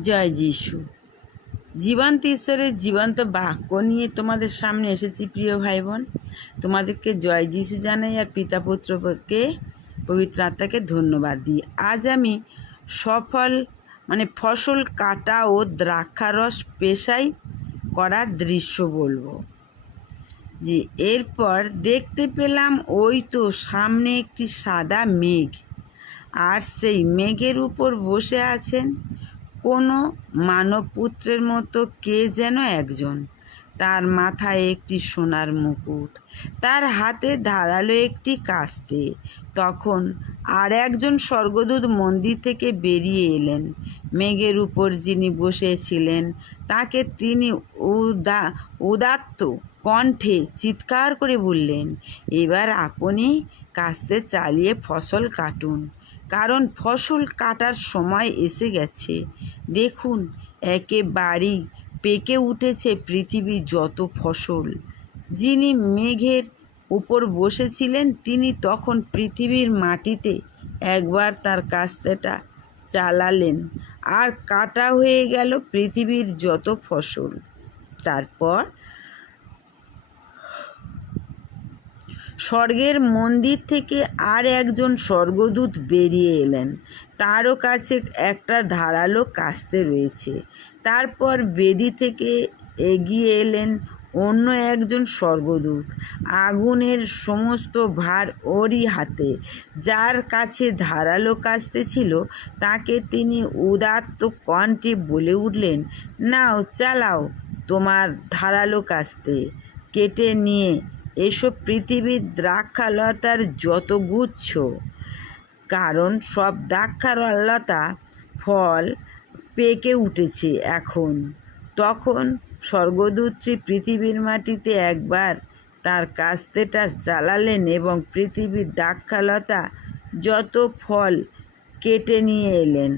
জয় যিশু। জীবন্ত ঈশ্বরের জীবন্ত বাক্য নিয়ে তোমাদের সামনে এসেছি, প্রিয় ভাই বোন তোমাদেরকে জয় যিশু জানাই আর পিতা পুত্রকে পবিত্র আত্মাকে ধন্যবাদ দিই। আজ আমি সফল মানে ফসল কাটা ও দ্রাক্ষারস পেশাই করার দৃশ্য বলব। যে এরপর দেখতে পেলাম ওই তো সামনে একটি সাদা মেঘ, আর সেই মেঘের উপর বসে আছেন কোনো মানবপুত্রের মতো কে যেন একজন? তার মাথায় একটি সোনার মুকুট, তার হাতে ধারালো একটি কাস্তে। তখন আর একজন স্বর্গদূত মন্দির থেকে বেরিয়ে এলেন। মেঘের উপর যিনি বসেছিলেন, তাকে তিনি উদা, উদাত্ত কণ্ঠে চিৎকার করে বললেন, এবার আপনি কাস্তে চালিয়ে ফসল কাটুন, কারণ ফসল কাটার সময় এসে গেছে। দেখুন, একেবারেই পেকে উঠেছে পৃথিবীর যত ফসল। যিনি মেঘের উপর বসেছিলেন, তিনি তখন পৃথিবীর মাটিতে একবার তার কাস্তেটা চালালেন আর কাটা হয়ে গেল পৃথিবীর যত ফসল। তারপর স্বর্গের মন্দির থেকে আর একজন স্বর্গদূত বেরিয়ে এলেন। তারও কাছে একটা ধারালো কাস্তে রয়েছে। তারপর বেদি থেকে এগিয়ে এলেন অন্য একজন স্বর্গদূত। আগুনের সমস্ত ভার ওরই হাতে। যার কাছে ধারালো কাস্তে ছিল, তাকে তিনি উদাত্ত কণ্ঠে বলে উঠলেন, নাও, চালাও তোমার ধারালো কাস্তে। কেটে নিয়ে এসব পৃথিবীর দ্রাক্ষালতার যত গুচ্ছ। কারণ সব দ্রাক্ষালতা ফল পেকে উঠেছে এখন। তখন স্বর্গদূতটি পৃথিবীর মাটিতে একবার তার কাস্তেটা চালালেন এবং পৃথিবীর দ্রাক্ষালতা যত ফল কেটে নিয়ে এলেন।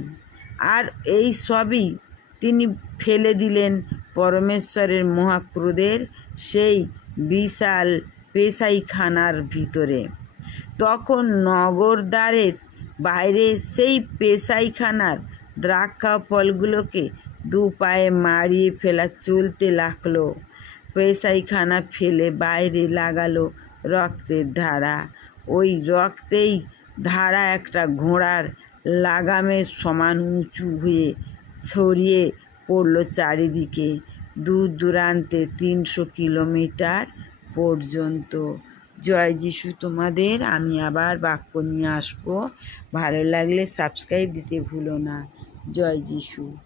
আর এই সবই তিনি ফেলে দিলেন পরমেশ্বরের মহাক্রোধের সেই বিশাল পেশাইখানার ভিতরে। তখন নগরদ্বারের বাইরে সেই পেশাইখানার দ্রাক্ষা ফলগুলোকে দু পায়ে মারিয়ে ফেলা চলতে লাগল। পেশাইখানা ফেলে বাইরে লাগালো রক্তের ধারা। ওই রক্তেই ধারা একটা ঘোড়ার লাগামের সমান উঁচু হয়ে ছড়িয়ে পড়ল চারিদিকে। দূর দূরান্তে তিনশো কিলোমিটার পর্যন্ত। জয় যিশু তোমাদের, আমি আবার বাক্য নিয়ে আসব। ভালো লাগলে সাবস্ক্রাইব দিতে ভুলো না। জয় যিশু।